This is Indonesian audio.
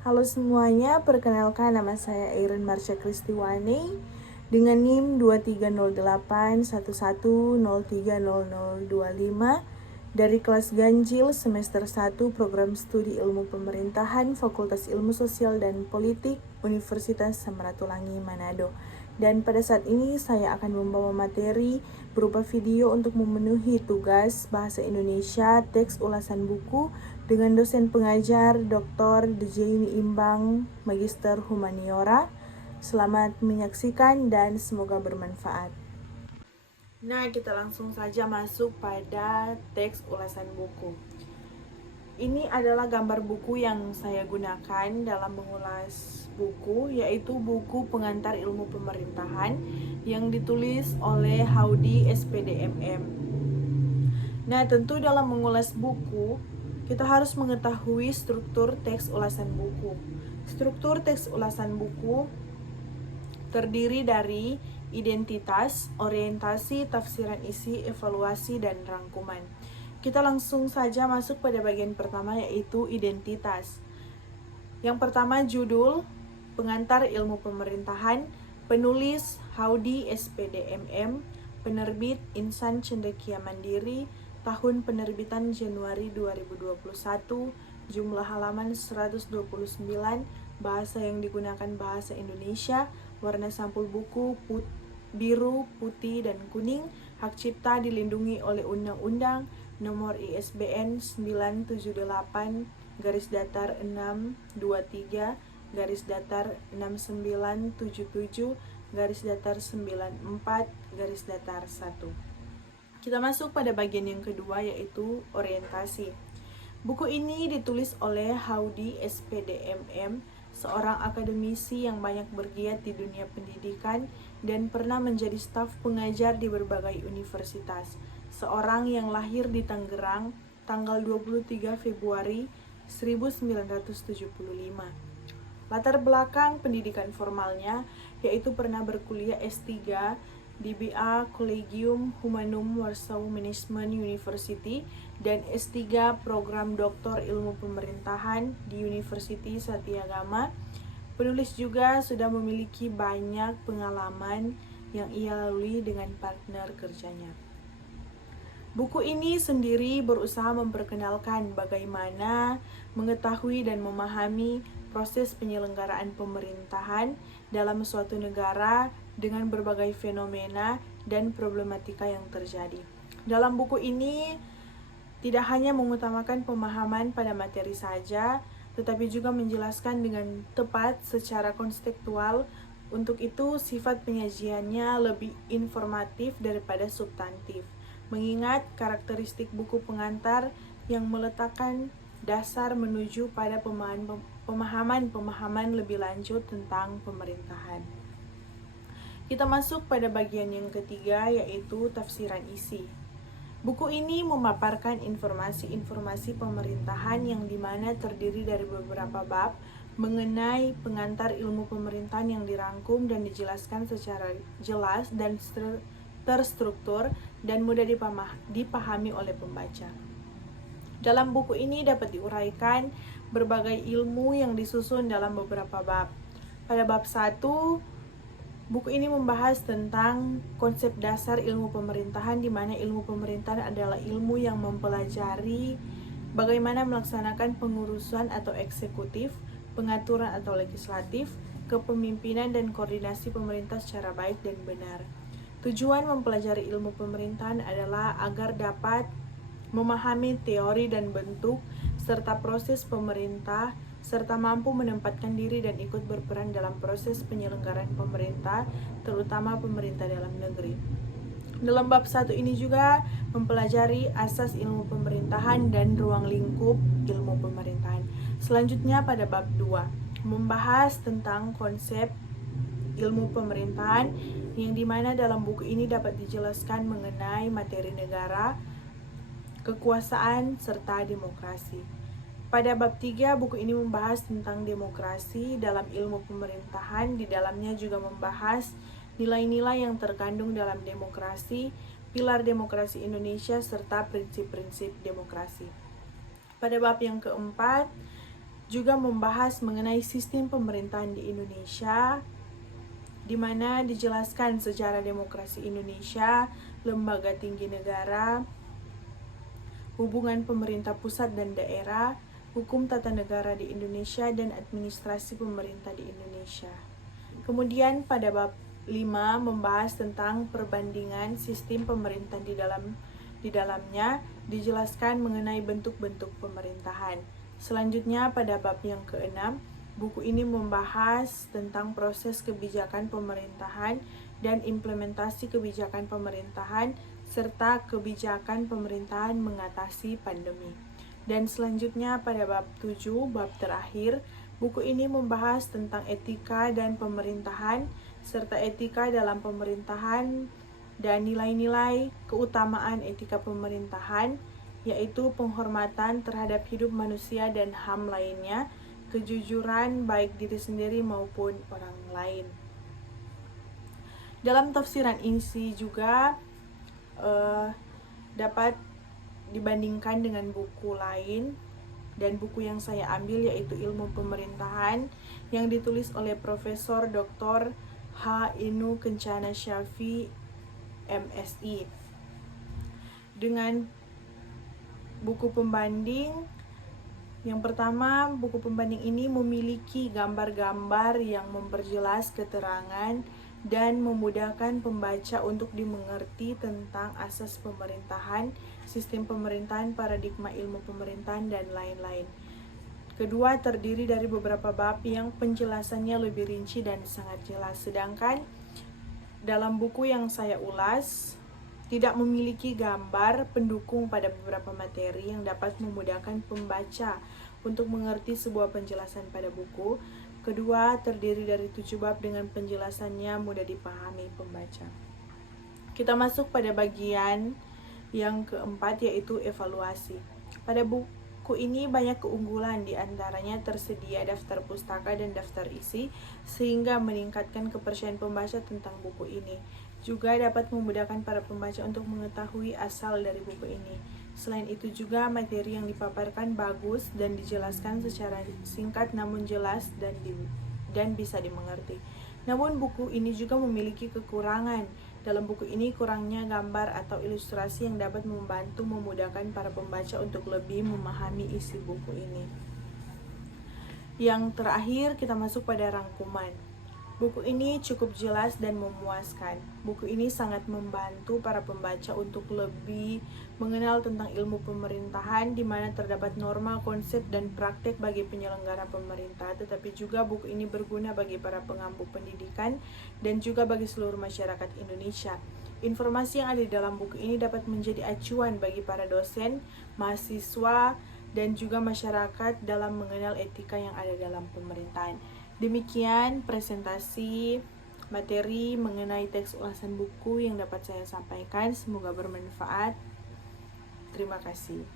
Halo semuanya, perkenalkan nama saya Erin Marsha Kristiwani dengan NIM 230811030025 dari kelas Ganjil semester 1 Program Studi Ilmu Pemerintahan Fakultas Ilmu Sosial dan Politik Universitas Samratulangi Manado. Dan pada saat ini saya akan membawa materi berupa video untuk memenuhi tugas Bahasa Indonesia teks ulasan buku dengan dosen pengajar Dr. Dejaini Imbang, Magister Humaniora. Selamat menyaksikan dan semoga bermanfaat. Nah, kita langsung saja masuk pada teks ulasan buku. Ini adalah gambar buku yang saya gunakan dalam mengulas buku, yaitu buku Pengantar Ilmu Pemerintahan yang ditulis oleh Haudy SPDMM. Nah, tentu dalam mengulas buku, kita harus mengetahui struktur teks ulasan buku. Struktur teks ulasan buku terdiri dari identitas, orientasi, tafsiran isi, evaluasi, dan rangkuman. Kita langsung saja masuk pada bagian pertama, yaitu identitas. Yang pertama, judul, Pengantar Ilmu Pemerintahan, penulis Haudy SPDMM, penerbit Insan Cendekia Mandiri, tahun penerbitan Januari 2021, jumlah halaman 129, bahasa yang digunakan bahasa Indonesia, warna sampul buku biru, putih, dan kuning, hak cipta dilindungi oleh Undang-Undang Nomor ISBN 978-623-6977-94-1. Kita masuk pada bagian yang kedua, yaitu orientasi. Buku ini ditulis oleh Haudy SPDMM, seorang akademisi yang banyak bergiat di dunia pendidikan dan pernah menjadi staf pengajar di berbagai universitas. Seorang yang lahir di Tangerang tanggal 23 Februari 1975. Latar belakang pendidikan formalnya yaitu pernah berkuliah S3 di BA Collegium Humanum Warsaw Management University dan S3 program Doktor Ilmu Pemerintahan di University Satyagama. Penulis juga sudah memiliki banyak pengalaman yang ia lalui dengan partner kerjanya. Buku ini sendiri berusaha memperkenalkan bagaimana mengetahui dan memahami proses penyelenggaraan pemerintahan dalam suatu negara dengan berbagai fenomena dan problematika yang terjadi. Dalam buku ini tidak hanya mengutamakan pemahaman pada materi saja, tetapi juga menjelaskan dengan tepat secara konseptual. Untuk itu, sifat penyajiannya lebih informatif daripada substantif, mengingat karakteristik buku pengantar yang meletakkan dasar menuju pada pemahaman lebih lanjut tentang pemerintahan. Kita masuk pada bagian yang ketiga, yaitu tafsiran isi. Buku ini memaparkan informasi-informasi pemerintahan yang dimana terdiri dari beberapa bab mengenai pengantar ilmu pemerintahan yang dirangkum dan dijelaskan secara jelas dan terstruktur dan mudah dipahami oleh pembaca. Dalam buku ini dapat diuraikan berbagai ilmu yang disusun dalam beberapa bab. Pada bab 1, buku ini membahas tentang konsep dasar ilmu pemerintahan, di mana ilmu pemerintahan adalah ilmu yang mempelajari bagaimana melaksanakan pengurusan atau eksekutif, pengaturan atau legislatif, kepemimpinan dan koordinasi pemerintah secara baik dan benar. Tujuan mempelajari ilmu pemerintahan adalah agar dapat memahami teori dan bentuk serta proses pemerintah, serta mampu menempatkan diri dan ikut berperan dalam proses penyelenggaraan pemerintah, terutama pemerintah dalam negeri. Dalam bab 1 ini juga mempelajari asas ilmu pemerintahan dan ruang lingkup ilmu pemerintahan. Selanjutnya pada bab 2, membahas tentang konsep ilmu pemerintahan, yang dimana dalam buku ini dapat dijelaskan mengenai materi negara, kekuasaan, serta demokrasi. Pada bab 3, buku ini membahas tentang demokrasi dalam ilmu pemerintahan. Di dalamnya juga membahas nilai-nilai yang terkandung dalam demokrasi, pilar demokrasi Indonesia, serta prinsip-prinsip demokrasi. Pada bab yang keempat, juga membahas mengenai sistem pemerintahan di Indonesia, di mana dijelaskan sejarah demokrasi Indonesia, lembaga tinggi negara, hubungan pemerintah pusat dan daerah, hukum tata negara di Indonesia, dan administrasi pemerintah di Indonesia. Kemudian pada bab 5 membahas tentang perbandingan sistem pemerintah di dalamnya, dijelaskan mengenai bentuk-bentuk pemerintahan. Selanjutnya pada bab yang ke-6, buku ini membahas tentang proses kebijakan pemerintahan dan implementasi kebijakan pemerintahan serta kebijakan pemerintahan mengatasi pandemi. Dan selanjutnya pada bab 7, bab terakhir, buku ini membahas tentang etika dan pemerintahan serta etika dalam pemerintahan dan nilai-nilai keutamaan etika pemerintahan, yaitu penghormatan terhadap hidup manusia dan HAM lainnya, kejujuran baik diri sendiri maupun orang lain. Dalam tafsiran isi juga dapat dibandingkan dengan buku lain, dan buku yang saya ambil yaitu Ilmu Pemerintahan yang ditulis oleh Profesor Dr. H. Inu Kencana Syafi, MSI. Dengan buku pembanding, yang pertama, buku pembanding ini memiliki gambar-gambar yang memperjelas keterangan dan memudahkan pembaca untuk dimengerti tentang asas pemerintahan, sistem pemerintahan, paradigma ilmu pemerintahan, dan lain-lain. Kedua, terdiri dari beberapa bab yang penjelasannya lebih rinci dan sangat jelas. Sedangkan dalam buku yang saya ulas, tidak memiliki gambar pendukung pada beberapa materi yang dapat memudahkan pembaca untuk mengerti sebuah penjelasan pada buku. Kedua, terdiri dari 7 bab dengan penjelasannya mudah dipahami pembaca. Kita masuk pada bagian yang keempat, yaitu evaluasi. Pada buku ini banyak keunggulan, diantaranya tersedia daftar pustaka dan daftar isi, sehingga meningkatkan kepercayaan pembaca tentang buku ini. Juga dapat memudahkan para pembaca untuk mengetahui asal dari buku ini. Selain itu juga materi yang dipaparkan bagus dan dijelaskan secara singkat namun jelas dan bisa dimengerti. Namun buku ini juga memiliki kekurangan. Dalam buku ini kurangnya gambar atau ilustrasi yang dapat membantu memudahkan para pembaca untuk lebih memahami isi buku ini. Yang terakhir, kita masuk pada rangkuman. Buku ini cukup jelas dan memuaskan. Buku ini sangat membantu para pembaca untuk lebih mengenal tentang ilmu pemerintahan, di mana terdapat norma, konsep, dan praktek bagi penyelenggara pemerintah. Tetapi juga buku ini berguna bagi para pengampu pendidikan dan juga bagi seluruh masyarakat Indonesia. Informasi yang ada di dalam buku ini dapat menjadi acuan bagi para dosen, mahasiswa, dan juga masyarakat dalam mengenal etika yang ada dalam pemerintahan. Demikian presentasi materi mengenai teks ulasan buku yang dapat saya sampaikan. Semoga bermanfaat. Terima kasih.